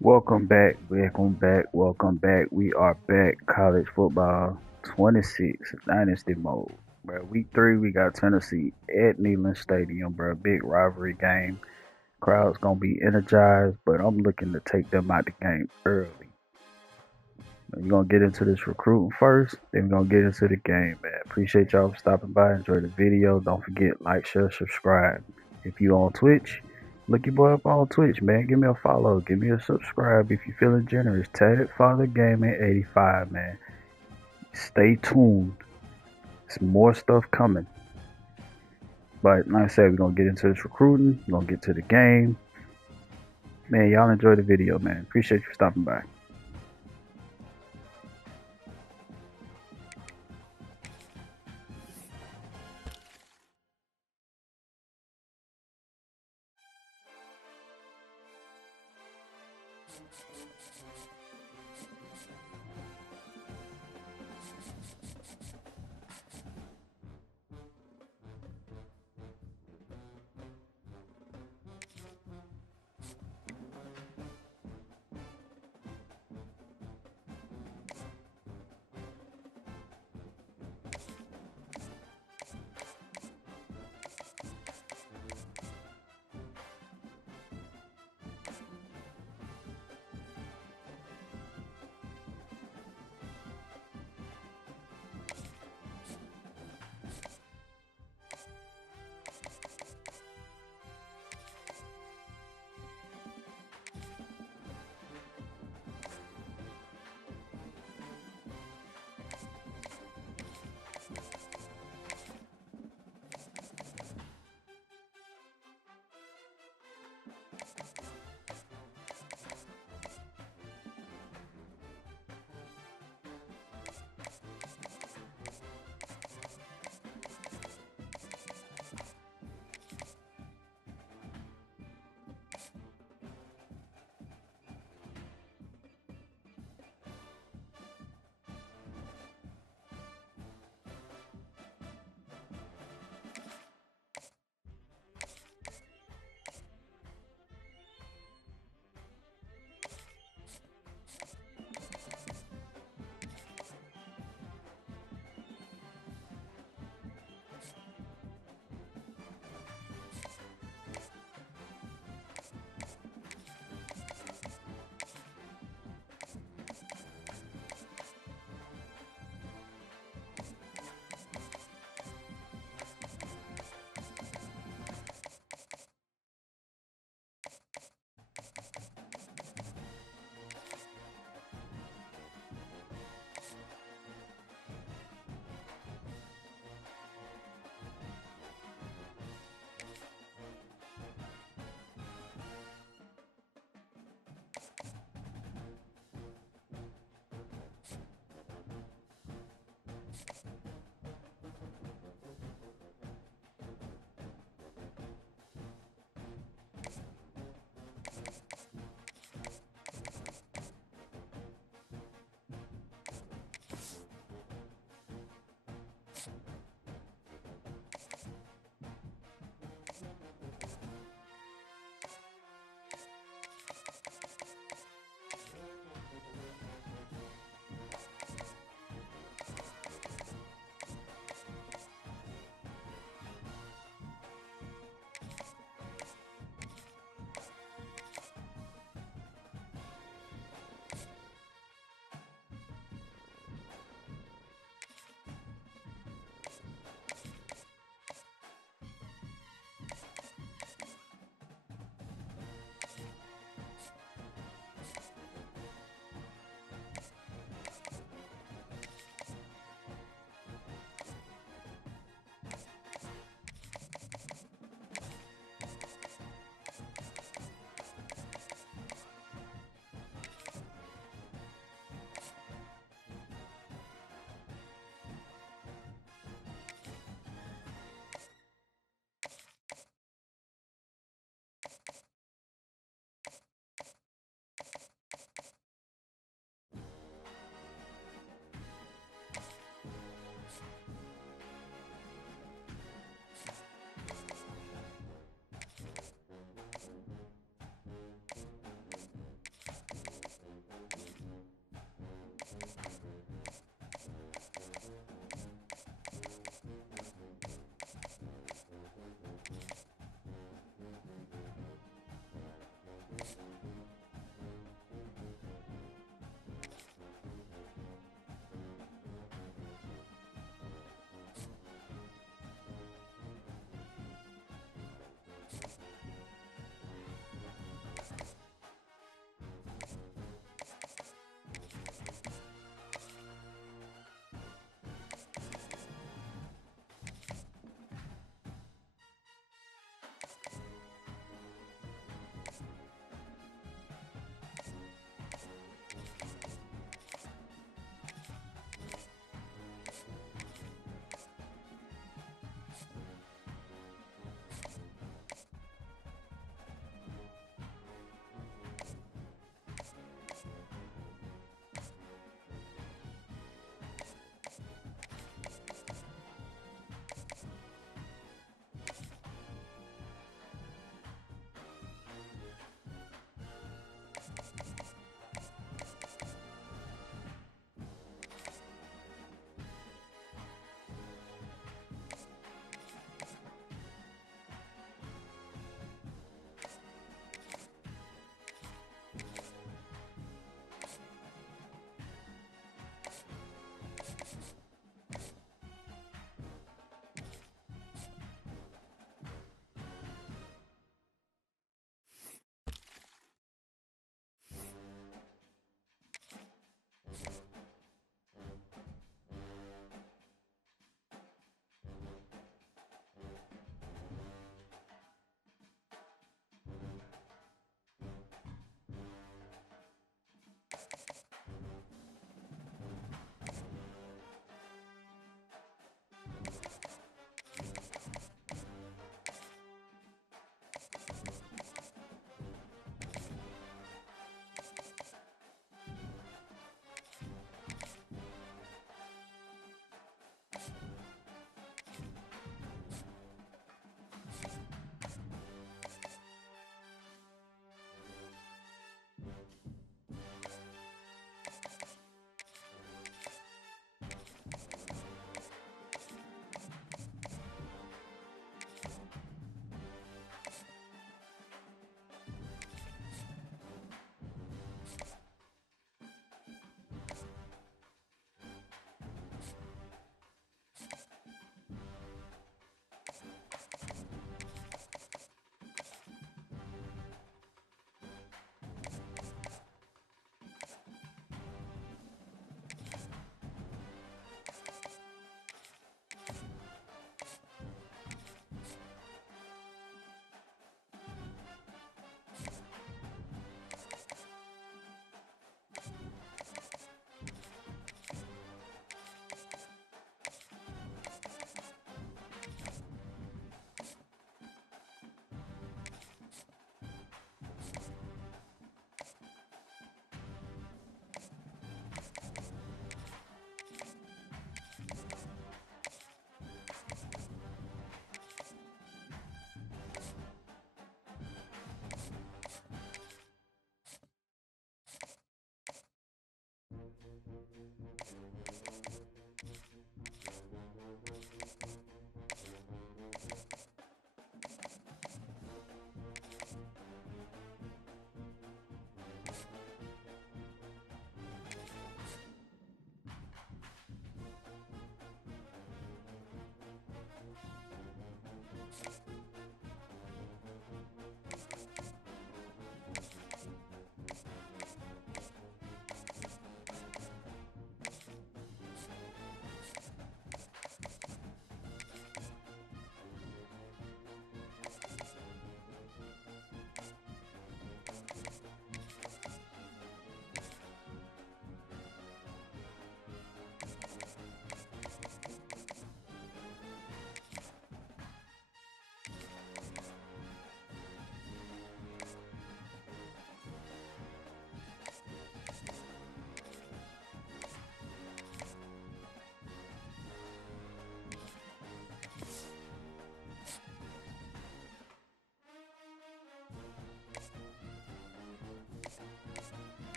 Welcome back, welcome back, welcome back. We are back. College football 26 Dynasty mode. Bro, week 3, we got Tennessee at Neyland Stadium, bro. Big rivalry game. Crowd's gonna be energized, but I'm looking to take them out the game early. We're gonna get into this recruiting first, then we're gonna get into the game, man. Appreciate y'all for stopping by. Enjoy the video. Don't forget, like, share, subscribe. If you on Twitch, look your boy up on Twitch, man. Give me a follow. Give me a subscribe if you're feeling generous. Tatted Father Gaming 85, man. Stay tuned. There's more stuff coming. But like I said, we're gonna get into this recruiting. We're gonna get to the game. Man, y'all enjoy the video, man. Appreciate you stopping by.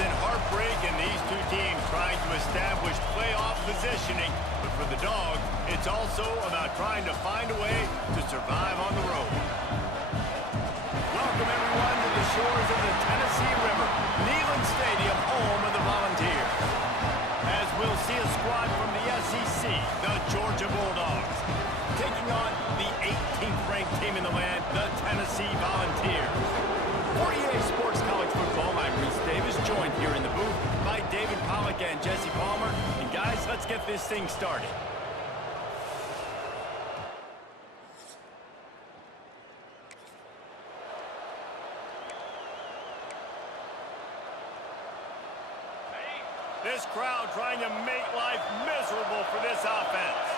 Instant heartbreak, and these two teams trying to establish playoff positioning. But for the Dogs, it's also about trying to find a way to survive on the road. Welcome, everyone, to the shores of the Tennessee River, Neyland Stadium, home of the Volunteers. As we'll see a squad from the SEC, the Georgia Bulldogs, taking on the 18th ranked team in the land, the Tennessee Volunteers. For EA Sports College Football, I'm Reese Davis, joined here in the booth by David Pollack and Jesse Palmer. And guys, let's get this thing started. This crowd trying to make life miserable for this offense.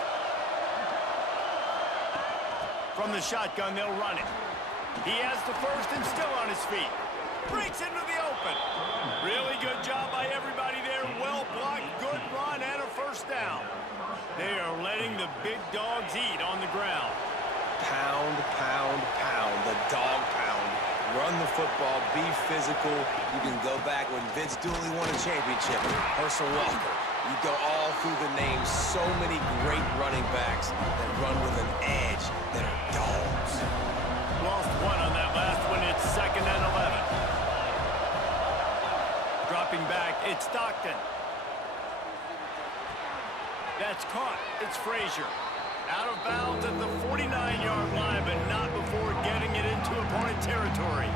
From the shotgun, they'll run it. He has the first and still on his feet. Breaks into the open. Really good job by everybody there. Well blocked, good run, and a first down. They are letting the big dogs eat on the ground. Pound, pound, pound. The dog pound. Run the football, be physical. You can go back when Vince Dooley won a championship. Herschel Walker. You go all through the names. So many great running backs that run with an edge that are dogs. Lost one on that last one. It's 2nd and 11. Dropping back, it's Stockton. That's caught. It's Frazier. Out of bounds at the 49-yard line, but not before getting it into opponent territory.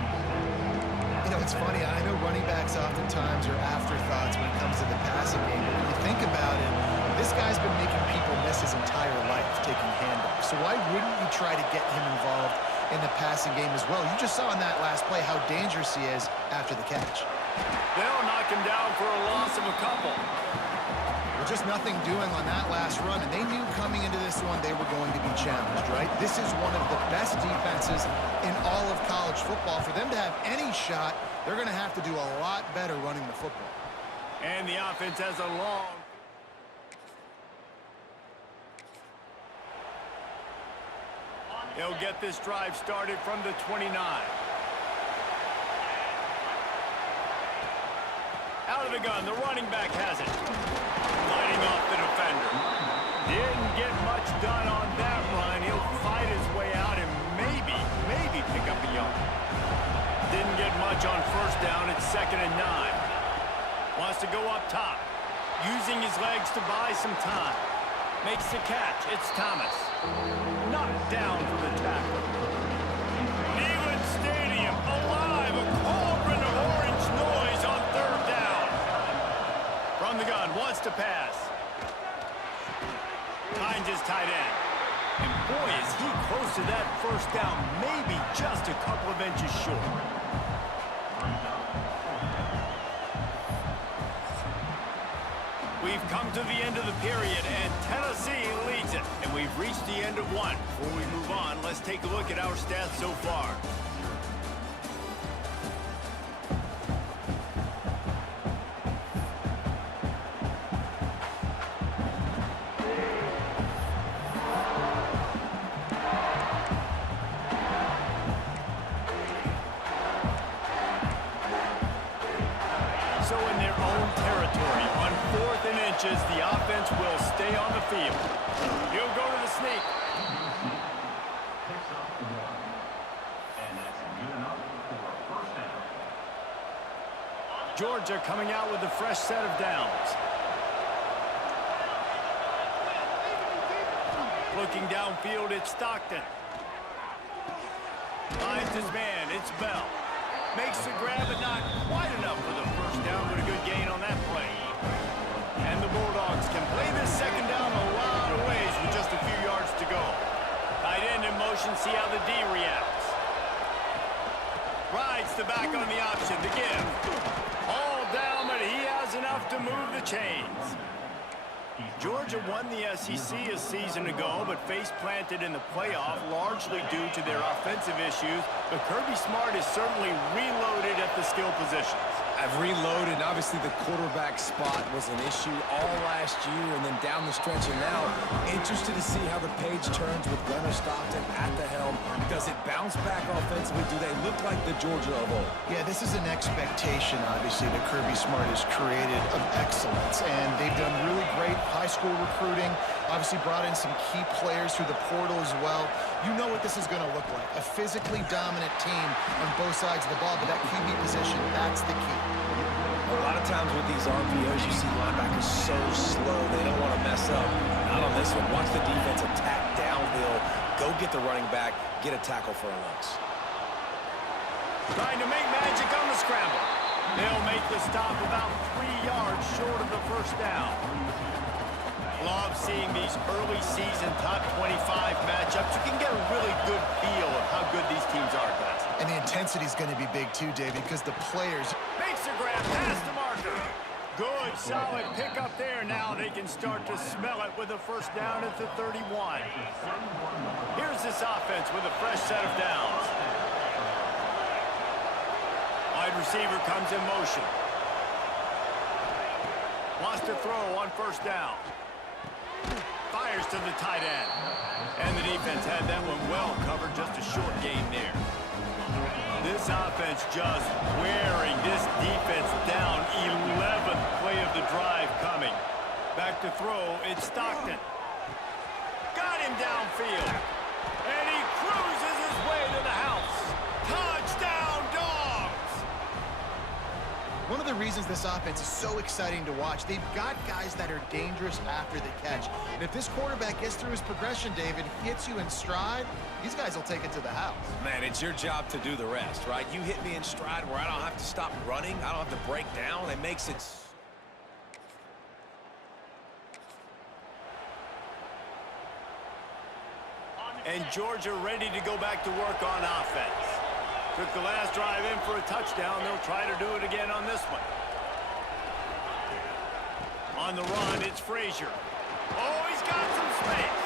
You know, it's funny. I know running backs oftentimes are afterthoughts when it comes to the passing game. But when you think about it, this guy's been making people miss his entire life taking handoffs. So why wouldn't you try to get him involved in the passing game as well? You just saw in that last play how dangerous he is after the catch. They'll knock him down for a loss of a couple. Well, just nothing doing on that last run, and they knew coming into this one they were going to be challenged, right? This is one of the best defenses in all of college football. For them to have any shot, they're going to have to do a lot better running the football. And the offense has a long... He'll get this drive started from the 29. Out of the gun, the running back has it. Lighting off the defender. Didn't get much done on that run. He'll fight his way out and maybe pick up a yard. Didn't get much on first down. It's 2nd and 9. Wants to go up top. Using his legs to buy some time. Makes the catch. It's Thomas. Knocked down for the tackle. Neyland Stadium alive. A cauldron of orange noise on 3rd down. From the gun, wants to pass. Finds his tight end. And boy, is he close to that first down. Maybe just a couple of inches short. We've come to the end of the period, and Tennessee leads it. And we've reached the end of one. Before we move on, let's take a look at our stats so far. So in their own territory, on 4th and inches, the offense will stay on the field. He'll go to the sneak. Georgia coming out with a fresh set of downs. Looking downfield, it's Stockton. Finds his man, it's Bell. Makes the grab, but not quite enough for the first down, but a good gain on that play. And the Bulldogs can play this 2nd down a lot of ways with just a few yards to go. Tight end in motion, see how the D reacts. Rides the back on the option, the give. All down, but he has enough to move the chains. Georgia won the SEC a season ago, but face-planted in the playoff largely due to their offensive issues. But Kirby Smart is certainly reloaded at the skill positions. I've reloaded, and obviously the quarterback spot was an issue all last year and then down the stretch. And now, interested to see how the page turns with Leonard Stockton at the helm. Does it bounce bounce back offensively? Do they look like the Georgia of old? Yeah, this is an expectation, obviously, that Kirby Smart has created of excellence, and they've done really great high school recruiting, obviously brought in some key players through the portal as well. You know what this is going to look like, a physically dominant team on both sides of the ball, but that QB position, that's the key. A lot of times with these RPOs, you see linebackers so slow, they don't want to mess up. Not on this one. Watch the defense attack downhill, go get the running back, get a tackle for a loss. Trying to make magic on the scramble. They'll make the stop about 3 yards short of the first down. Love seeing these early season top 25 matchups. You can get a really good feel of how good these teams are, guys. And the intensity is going to be big too, David, because the players... Makes the grab past the marker. Good, solid pickup there. Now they can start to smell it with a first down at the 31. Here's this offense with a fresh set of downs. Wide receiver comes in motion. Wants to throw on first down. Fires to the tight end. And the defense had that one well covered, just a short gain there. This offense just wearing this defense down. 11th play of the drive coming. Back to throw, it's Stockton. Got him downfield. And he cruises his way to the house. Touchdown, Dawgs! One of the reasons this offense is so exciting to watch, they've got guys that are dangerous after the catch. And if this quarterback gets through his progression, David, hits you in stride, these guys will take it to the house. Man, it's your job to do the rest, right? You hit me in stride where I don't have to stop running, I don't have to break down. It makes it... And Georgia ready to go back to work on offense. Took the last drive in for a touchdown. They'll try to do it again on this one. On the run, it's Frazier. Oh, he's got some space.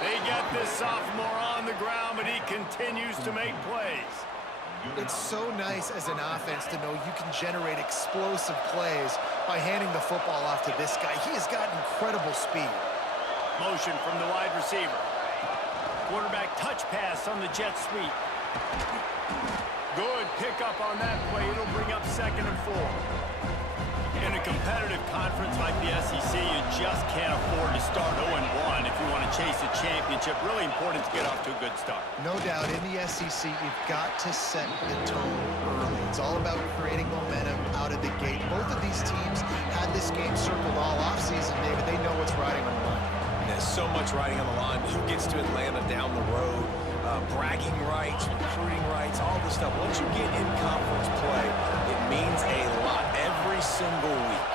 They get this sophomore on the ground, but he continues to make plays. It's so nice as an offense to know you can generate explosive plays by handing the football off to this guy. He has got incredible speed. Motion from the wide receiver. Quarterback touch pass on the jet sweep. Good pickup on that play. It'll bring up 2nd and 4. In a competitive conference like the SEC, you just can't afford to start 0-1 if you want to chase a championship. Really important to get off to a good start. No doubt, in the SEC, you've got to set the tone early. It's all about creating momentum out of the gate. Both of these teams had this game circled all offseason, David. They know what's riding on the line. There's so much riding on the line. Who gets to Atlanta down the road? Bragging rights, recruiting rights, all this stuff. Once you get in conference play, it means a lot every single week.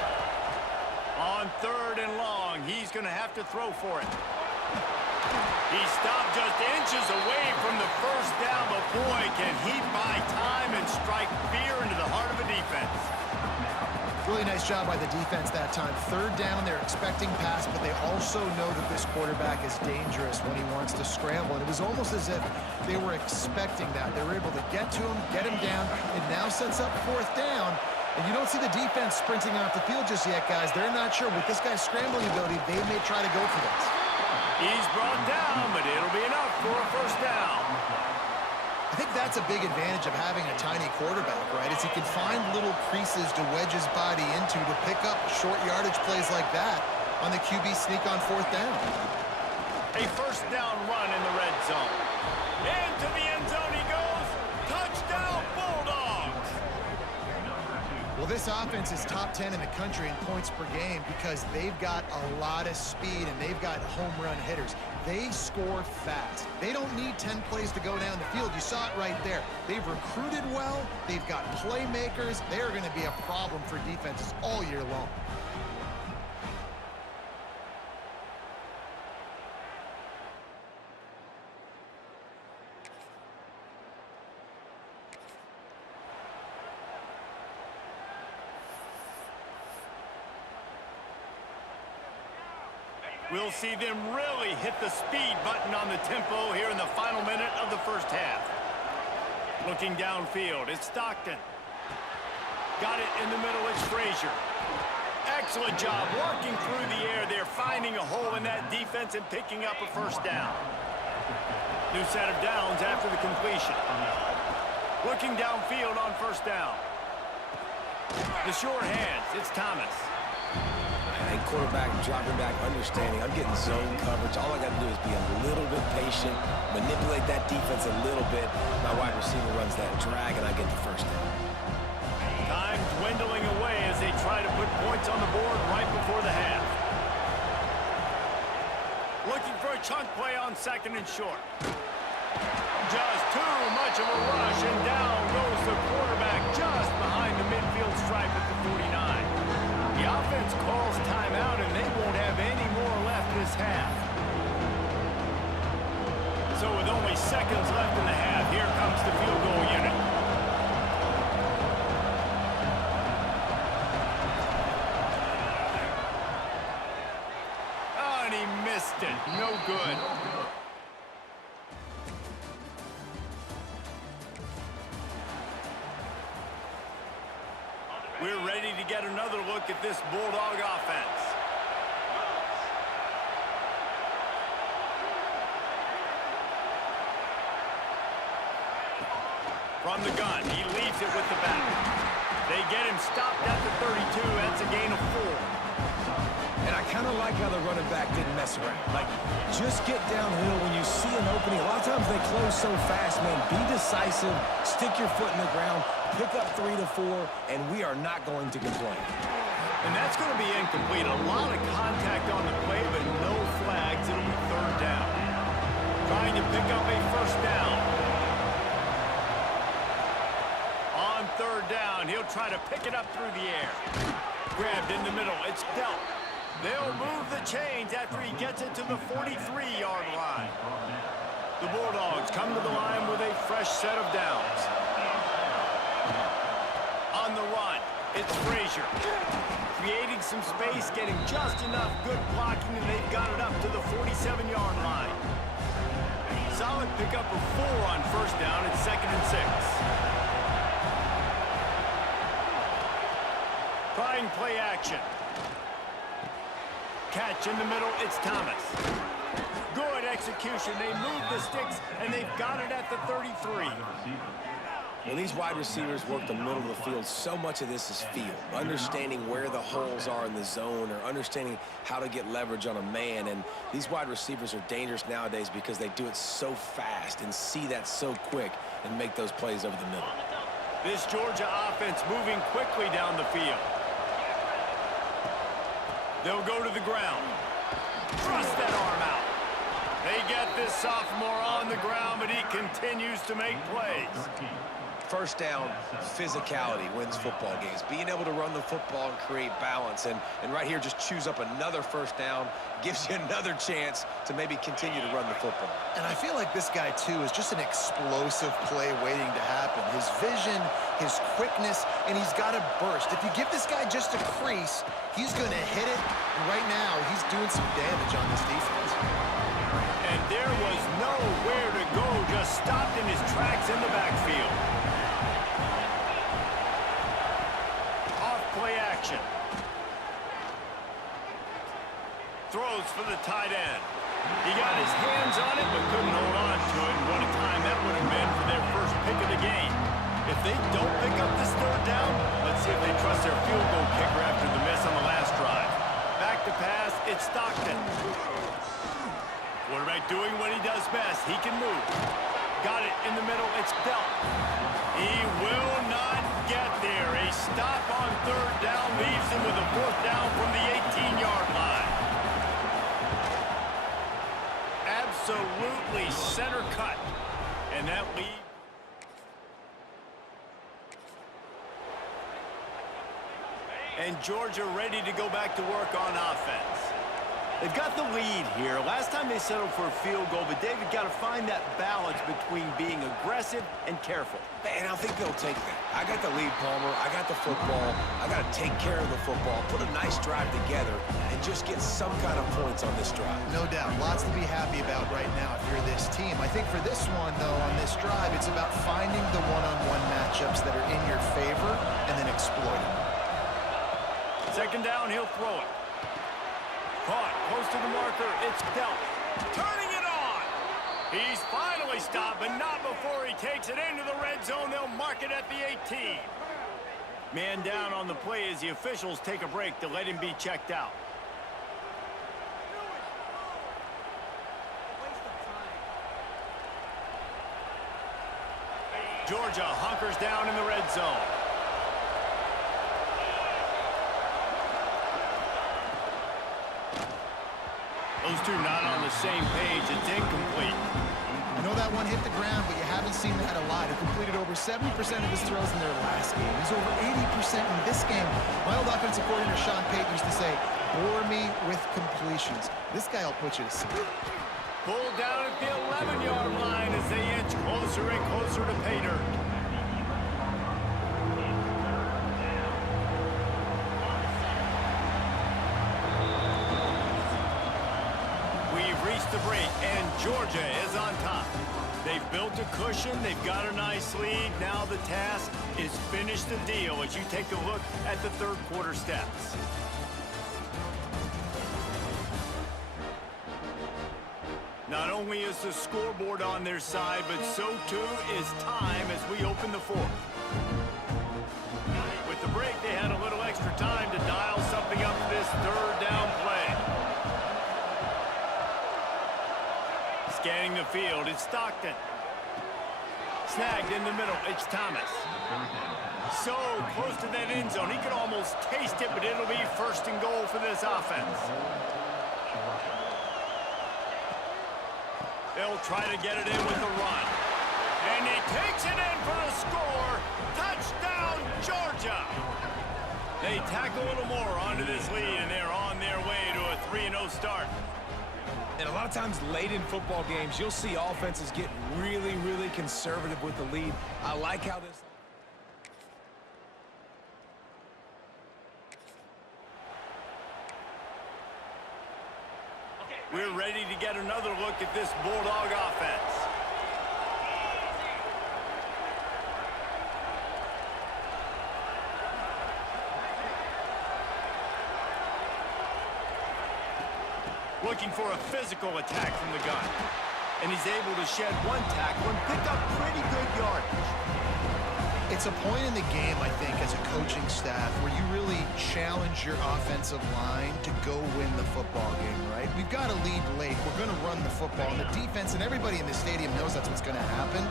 On 3rd and long, he's going to have to throw for it. He stopped just inches away from the first down, but boy, can he buy time and strike fear into the heart of a defense. Really nice job by the defense that time. 3rd down, they're expecting pass, but they also know that this quarterback is dangerous when he wants to scramble. And it was almost as if they were expecting that. They were able to get to him, get him down. It now sets up 4th down. And you don't see the defense sprinting off the field just yet, guys. They're not sure. With this guy's scrambling ability, they may try to go for this. He's brought down, but it'll be enough for a first down. I think that's a big advantage of having a tiny quarterback, right? Is he can find little creases to wedge his body into to pick up short yardage plays like that on the QB sneak on 4th down. A first down run in the red zone. Into the end zone he goes. Touchdown, Bulldogs! Well, this offense is top 10 in the country in points per game because they've got a lot of speed and they've got home run hitters. They score fast. They don't need 10 plays to go down the field. You saw it right there. They've recruited well. They've got playmakers. They're going to be a problem for defenses all year long. We'll see them really hit the speed button on the tempo here in the final minute of the first half. Looking downfield, it's Stockton. Got it in the middle, it's Frazier. Excellent job working through the air there, finding a hole in that defense and picking up a first down. New set of downs after the completion. Looking downfield on first down. The short hands, it's Thomas. And quarterback dropping back, understanding. I'm getting zone coverage. All I got to do is be a little bit patient, manipulate that defense a little bit. My wide receiver runs that drag, and I get the first down. Time dwindling away as they try to put points on the board right before the half. Looking for a chunk play on second and short. Just too much of a rush, and down goes the quarterback just behind the midfield stripe at the 49. The offense calls timeout, and they won't have any more left this half. So with only seconds left in the half, here comes the field goal unit. Oh, and he missed it. No good. We're ready to get another look at this Bulldog offense. From the gun, he leaves it with the back. They get him stopped at the 32. That's a gain of 4. And I kind of like how the running back didn't mess around. Like, just get downhill when you see an opening. A lot of times they close so fast, man. Be decisive, stick your foot in the ground, pick up 3 to 4, and we are not going to complain. And that's going to be incomplete. A lot of contact on the play, but no flags. It'll be third down. Trying to pick up a first down. On third down, he'll try to pick it up through the air. Grabbed in the middle. It's dealt. They'll move the chains after he gets it to the 43-yard line. The Bulldogs come to the line with a fresh set of downs. On the run, it's Frazier. Creating some space, getting just enough good blocking, and they've got it up to the 47-yard line. Solid pickup of 4 on first down. It's 2nd and 6. Trying play action. Catch in the middle, it's Thomas. Good execution. They move the sticks, and they've got it at the 33. When these wide receivers work the middle of the field, so much of this is feel. Understanding where the holes are in the zone or understanding how to get leverage on a man. And these wide receivers are dangerous nowadays because they do it so fast and see that so quick and make those plays over the middle. This Georgia offense moving quickly down the field. They'll go to the ground. Thrust that arm out. They get this sophomore on the ground, but he continues to make plays. First down, physicality wins football games. Being able to run the football and create balance. And right here, just choose up another first down. Gives you another chance to maybe continue to run the football. And I feel like this guy, too, is just an explosive play waiting to happen. His vision, his quickness, and he's got a burst. If you give this guy just a crease, he's going to hit it. And right now, he's doing some damage on this defense. And there was nowhere to go, just stopped in his tracks in the backfield. Off-play action. Throws for the tight end. He got his hands on it, but couldn't hold on to it. And what a time that would have been for their first pick of the game. If they don't pick up this third down, let's see if they trust their field goal kicker after the miss on the last drive. Back to pass, it's Stockton. Quarterback doing what he does best. He can move. Got it in the middle. It's Belt. He will not get there. A stop on third down leaves him with a fourth down from the 18-yard line. Absolutely center cut. And that leads. And Georgia ready to go back to work on offense. They've got the lead here. Last time they settled for a field goal, but David got to find that balance between being aggressive and careful. And I think they'll take that. I got the lead, Palmer. I got the football. I got to take care of the football, put a nice drive together, and just get some kind of points on this drive. No doubt. Lots to be happy about right now if you're this team. I think for this one, though, on this drive, it's about finding the one-on-one matchups that are in your favor and then exploiting them. Second down, he'll throw it. Caught, close to the marker, it's Belt. Turning it on! He's finally stopped, but not before he takes it into the red zone. They'll mark it at the 18. Man down on the play as the officials take a break to let him be checked out. Georgia hunkers down in the red zone. Those two not on the same page. It's incomplete. I know that one hit the ground, but you haven't seen that a lot. He completed over 70% of his throws in their last game. He's over 80% in this game. My old offensive coordinator, Sean Payton, used to say, bore me with completions. This guy will put you to sleep. Pulled down at the 11-yard line as they inch closer and closer to pay dirt. We've reached the break, and Georgia is on top. They've built a cushion. They've got a nice lead. Now the task is finish the deal as you take a look at the third quarter stats. Not only is the scoreboard on their side, but so too is time as we open the fourth. With the break, they had a little extra time to dial something up for this third down play. Scanning the field, it's Stockton. Snagged in the middle, it's Thomas. So close to that end zone, he could almost taste it, but it'll be first and goal for this offense. They'll try to get it in with the run. And he takes it in for the score. Touchdown, Georgia. They tack a little more onto this lead, and they're on their way to a 3-0 start. And a lot of times late in football games, you'll see offenses get really, really conservative with the lead. I like how this... We're ready to get another look at this Bulldog offense. Looking for a physical attack from the gun. And he's able to shed one tackle and pick up pretty good yardage. It's a point in the game, I think, as a coaching staff where you really challenge your offensive line to go win the football game, right? We've got to lead late. We're going to run the football. And the defense and everybody in the stadium knows that's what's going to happen.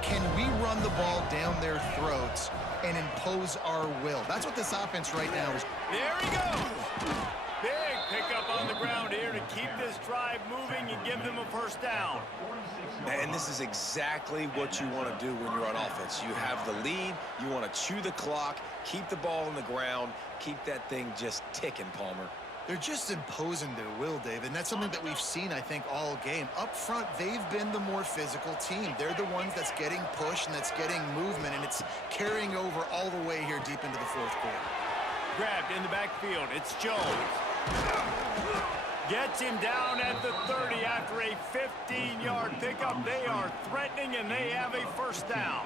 Can we run the ball down their throats and impose our will? That's what this offense right now is. There he goes. Big pickup on the ground here to keep this drive moving and give them a first down. And this is exactly what you want to do when you're on offense. You have the lead, you want to chew the clock, keep the ball on the ground, keep that thing just ticking, Palmer. They're just imposing their will, Dave, and that's something that we've seen, I think, all game. Up front, they've been the more physical team. They're the ones that's getting pushed and that's getting movement, and it's carrying over all the way here deep into the fourth quarter. Grabbed in the backfield, it's Jones. Gets him down at the 30 after a 15-yard pickup. They are threatening, and they have a first down.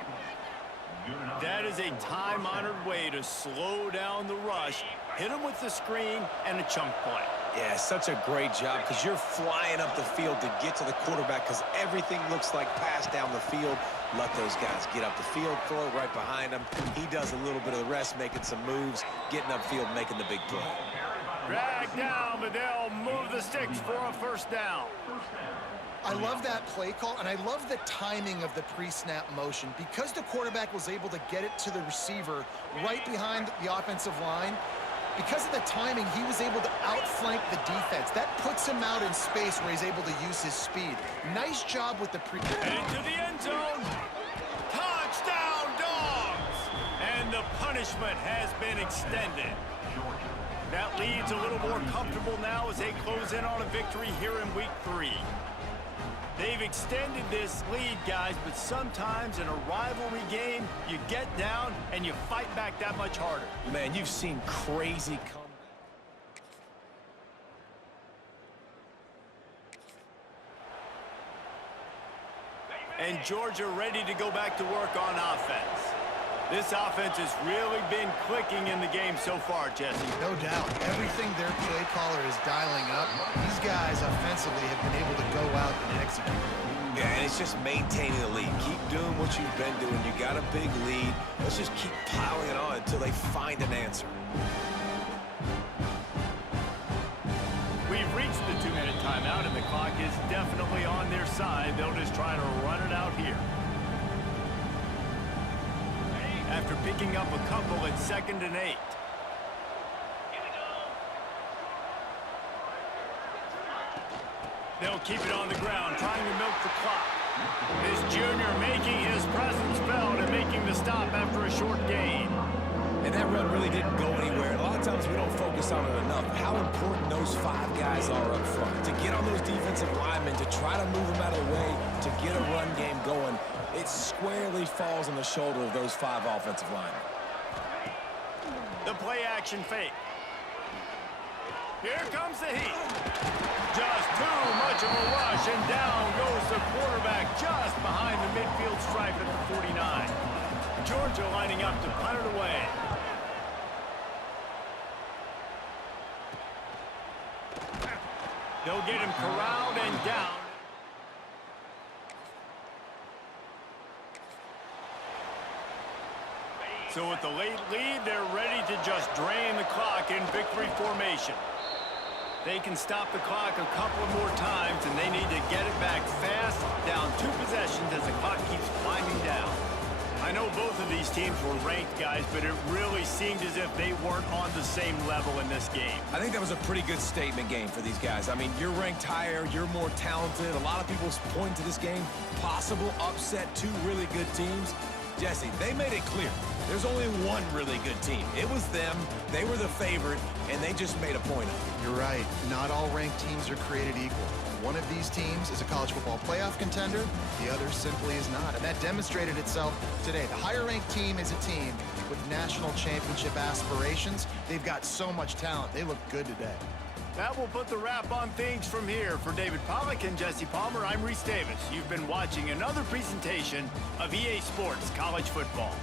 That is a time-honored way to slow down the rush, hit him with the screen, and a chunk play. Yeah, such a great job because you're flying up the field to get to the quarterback because everything looks like pass down the field. Let those guys get up the field, throw it right behind him. He does a little bit of the rest, making some moves, getting upfield, making the big play. Drag down, but they'll move the sticks for a first down. I love that play call, and I love the timing of the pre-snap motion. Because the quarterback was able to get it to the receiver right behind the offensive line, because of the timing, he was able to outflank the defense. That puts him out in space where he's able to use his speed. Nice job with the pre... And into the end zone. Touchdown, Dawgs! And the punishment has been extended. That lead's a little more comfortable now as they close in on a victory here in week 3. They've extended this lead, guys, but sometimes in a rivalry game, you get down and you fight back that much harder. Man, you've seen crazy comebacks. And Georgia ready to go back to work on offense. This offense has really been clicking in the game so far, Jesse. No doubt. Everything their play caller is dialing up, these guys offensively have been able to go out and execute. Yeah, and it's just maintaining the lead. Keep doing what you've been doing. You got a big lead. Let's just keep piling it on until they find an answer. We've reached the 2-minute timeout, and the clock is definitely on their side. They'll just try to run it out here. After picking up a couple at 2nd and 8. They'll keep it on the ground, trying to milk the clock. This junior making his presence felt and making the stop after a short gain. And that run really didn't go anywhere. A lot of times we don't focus on it enough. How important those 5 guys are up front. To get on those defensive linemen, to try to move them out of the way, to get a run game going, it squarely falls on the shoulder of those 5 offensive linemen. The play action fake. Here comes the heat. Just too much of a rush, and down goes the quarterback just behind the midfield stripe at the 49. Georgia lining up to punt it away. They'll get him corralled and down. So with the late lead, they're ready to just drain the clock in victory formation. They can stop the clock a couple more times, and they need to get it back fast, down 2 possessions as the clock keeps climbing down. I know both of these teams were ranked, guys, but it really seemed as if they weren't on the same level in this game. I think that was a pretty good statement game for these guys. I mean, you're ranked higher, you're more talented. A lot of people point to this game, possible upset, 2 really good teams. Jesse, they made it clear. There's only one really good team. It was them. They were the favorite, and they just made a point of it. You're right. Not all ranked teams are created equal. One of these teams is a college football playoff contender. The other simply is not. And that demonstrated itself today. The higher-ranked team is a team with national championship aspirations. They've got so much talent. They look good today. That will put the wrap on things from here. For David Pollack and Jesse Palmer, I'm Reese Davis. You've been watching another presentation of EA Sports College Football.